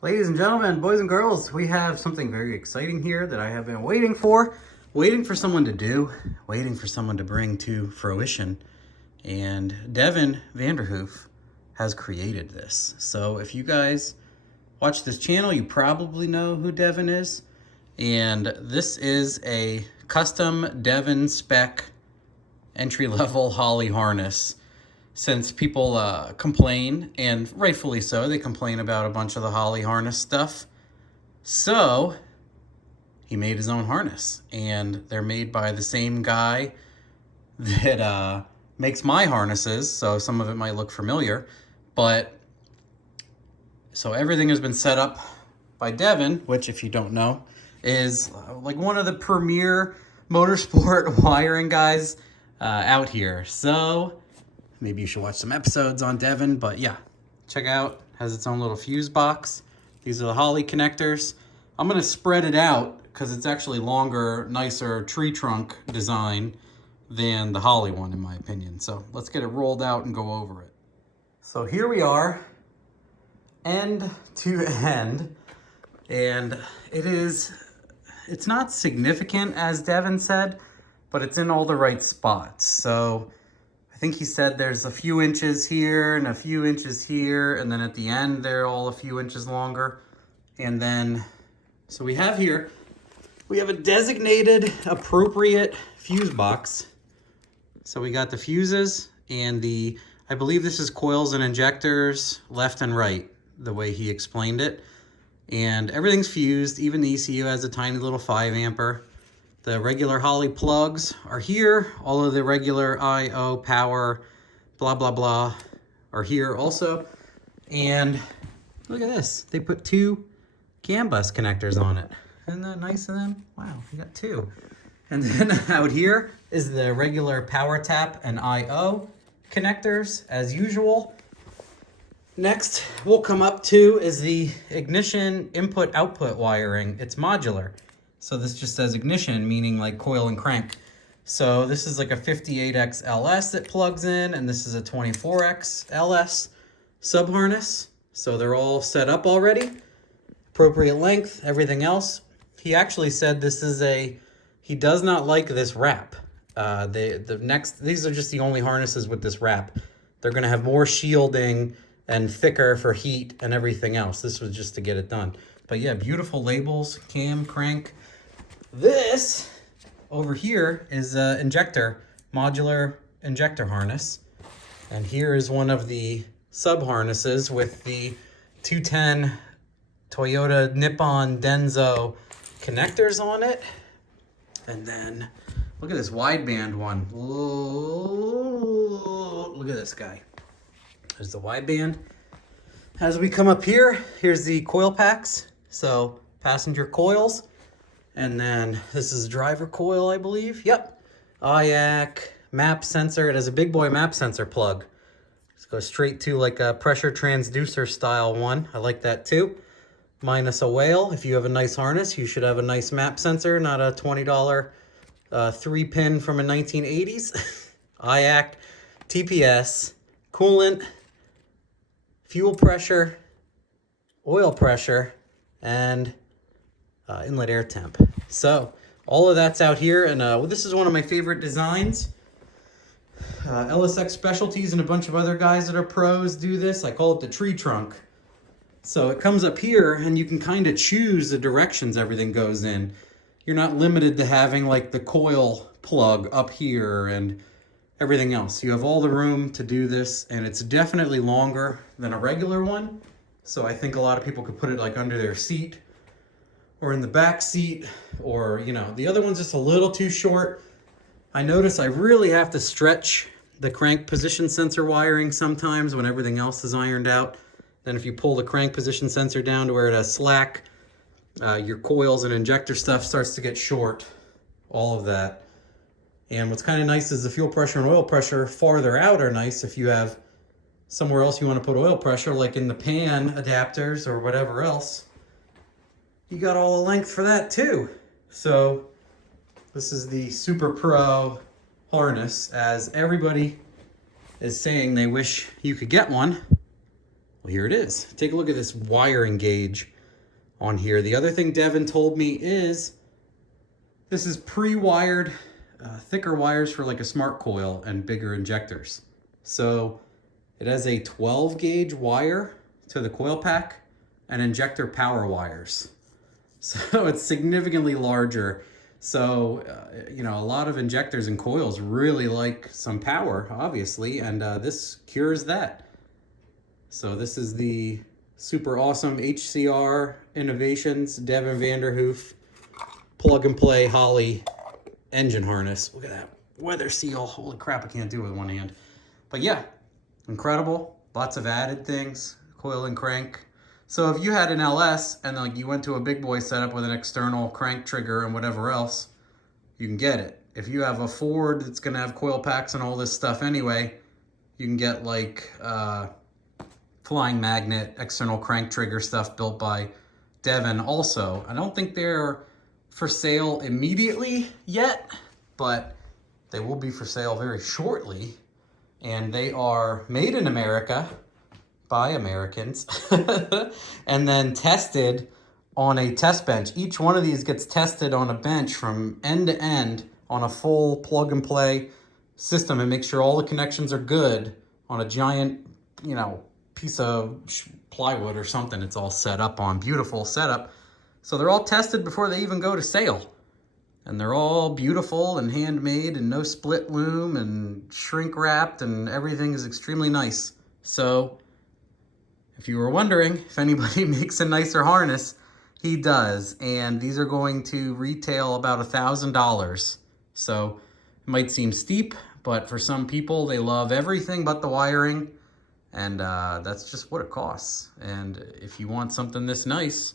Ladies and gentlemen, boys and girls, we have something very exciting here that I have been waiting for someone to do, waiting for someone to bring to fruition. And Devin Vanderhoof has created this. So if you guys watch this channel, you probably know who Devin is. And this is a custom Devin spec entry-level Holley harness. Since people complain, and rightfully so, they complain about a bunch of the Holley harness stuff. So he made his own harness, and they're made by the same guy that makes my harnesses, so some of it might look familiar. But so everything has been set up by Devin, which, if you don't know, is like one of the premier motorsport wiring guys out here. So maybe you should watch some episodes on Devin, but yeah, check out, has its own little fuse box. These are the Holley connectors. I'm gonna spread it out because it's actually longer, nicer tree trunk design than the Holley one, in my opinion. So let's get it rolled out and go over it. So here we are, end to end, and it's not significant as Devin said, but it's in all the right spots. So I think he said there's a few inches here and a few inches here, and then at the end they're all a few inches longer. And then, so we have here, we have a designated appropriate fuse box. So we got the fuses and I believe this is coils and injectors left and right, the way he explained it. And everything's fused, even the ECU has a tiny little 5 ampere. The regular Holley plugs are here. All of the regular I/O power, blah, blah, blah, are here also. And look at this. They put 2 CAN bus connectors on it. Isn't that nice of them? Wow, we got 2. And then out here is the regular power tap and I/O connectors as usual. Next, we'll come up to is the ignition input-output wiring. It's modular. So this just says ignition, meaning like coil and crank. So this is like a 58X LS that plugs in, and this is a 24X LS sub harness. So they're all set up already. Appropriate length, everything else. He actually said this is he does not like this wrap. These are just the only harnesses with this wrap. They're gonna have more shielding and thicker for heat and everything else. This was just to get it done. But yeah, beautiful labels, cam, crank. This over here is an injector, modular injector harness. And here is one of the sub harnesses with the 210 Toyota Nippon Denso connectors on it. And then look at this wideband one. Whoa, look at this guy. There's the wideband. As we come up here, here's the coil packs. So passenger coils. And then this is driver coil, I believe. Yep. Iac Map Sensor. It has a big boy map sensor plug. Let's go straight to like a pressure transducer style one. I like that too. Minus a whale. If you have a nice harness, you should have a nice map sensor, not a $20 3-pin from a 1980s. Iac, TPS, coolant, fuel pressure, oil pressure, and inlet air temp. So all of that's out here, and this is one of my favorite designs. LSX Specialties and a bunch of other guys that are pros do this. I call it the tree trunk. So it comes up here, and you can kind of choose the directions everything goes in. You're not limited to having like the coil plug up here and everything else. You have all the room to do this, and it's definitely longer than a regular one. So I think a lot of people could put it like under their seat or in the back seat, or, you know, the other one's just a little too short. I notice I really have to stretch the crank position sensor wiring sometimes when everything else is ironed out. Then if you pull the crank position sensor down to where it has slack, your coils and injector stuff starts to get short, all of that. And what's kind of nice is the fuel pressure and oil pressure farther out are nice if you have somewhere else you want to put oil pressure, like in the pan adapters or whatever else. You got all the length for that too. So this is the Super Pro harness, as everybody is saying they wish you could get one. Well, here it is. Take a look at this wiring gauge on here. The other thing Devin told me is this is pre-wired, thicker wires for like a smart coil and bigger injectors. So it has a 12 gauge wire to the coil pack and injector power wires. So it's significantly larger. So, you know, a lot of injectors and coils really like some power, obviously, and this cures that. So this is the super awesome HCR Innovations Devin Vanderhoof plug and play Holley engine harness. Look at that weather seal. Holy crap, I can't do it with one hand. But yeah, incredible. Lots of added things, coil and crank. So if you had an LS and like you went to a big boy setup with an external crank trigger and whatever else, you can get it. If you have a Ford that's gonna have coil packs and all this stuff anyway, you can get like flying magnet, external crank trigger stuff built by Devin also. I don't think they're for sale immediately yet, but they will be for sale very shortly. And they are made in America by Americans and then tested on a test bench. Each one of these gets tested on a bench from end to end on a full plug and play system and make sure all the connections are good on a giant, you know, piece of plywood or something. It's all set up on, beautiful setup. So they're all tested before they even go to sale. And they're all beautiful and handmade and no split loom and shrink wrapped, and everything is extremely nice. So if you were wondering if anybody makes a nicer harness, he does. And these are going to retail about $1,000. So it might seem steep, but for some people, they love everything but the wiring. And that's just what it costs. And if you want something this nice,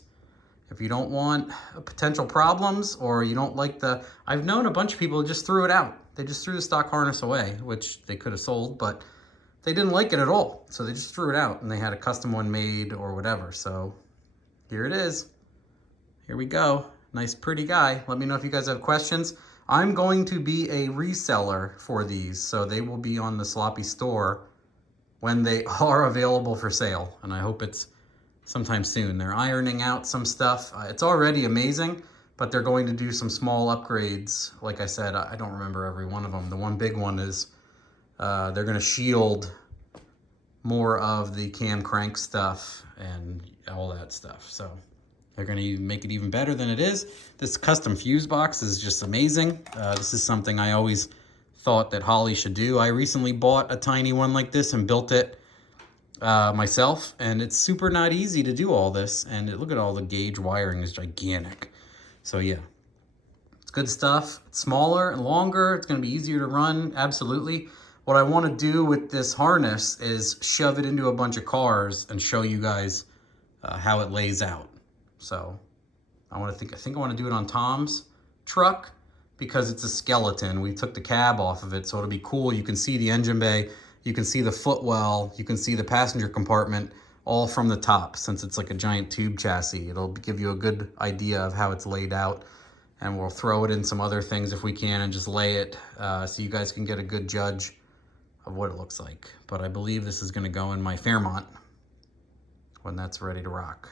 if you don't want potential problems, or you don't like the... I've known a bunch of people who just threw it out. They just threw the stock harness away, which they could have sold, but they didn't like it at all. So they just threw it out and they had a custom one made or whatever. So here it is. Here we go. Nice, pretty guy. Let me know if you guys have questions. I'm going to be a reseller for these, so they will be on the Sloppy store when they are available for sale. And I hope it's sometime soon. They're ironing out some stuff. It's already amazing, but they're going to do some small upgrades. Like I said, I don't remember every one of them. The one big one is they're going to shield more of the cam crank stuff and all that stuff. So they're going to make it even better than it is. This custom fuse box is just amazing. This is something I always thought that Holley should do. I recently bought a tiny one like this and built it myself, and it's super not easy to do all this. And look at all the gauge wiring is gigantic. So yeah, it's good stuff. It's smaller and longer. It's going to be easier to run. Absolutely. What I want to do with this harness is shove it into a bunch of cars and show you guys how it lays out. So I think I want to do it on Tom's truck because it's a skeleton. We took the cab off of it, so it'll be cool. You can see the engine bay, you can see the footwell, you can see the passenger compartment all from the top. Since it's like a giant tube chassis, it'll give you a good idea of how it's laid out. And we'll throw it in some other things if we can and just lay it so you guys can get a good judge of what it looks like. But I believe this is going to go in my Fairmont when that's ready to rock.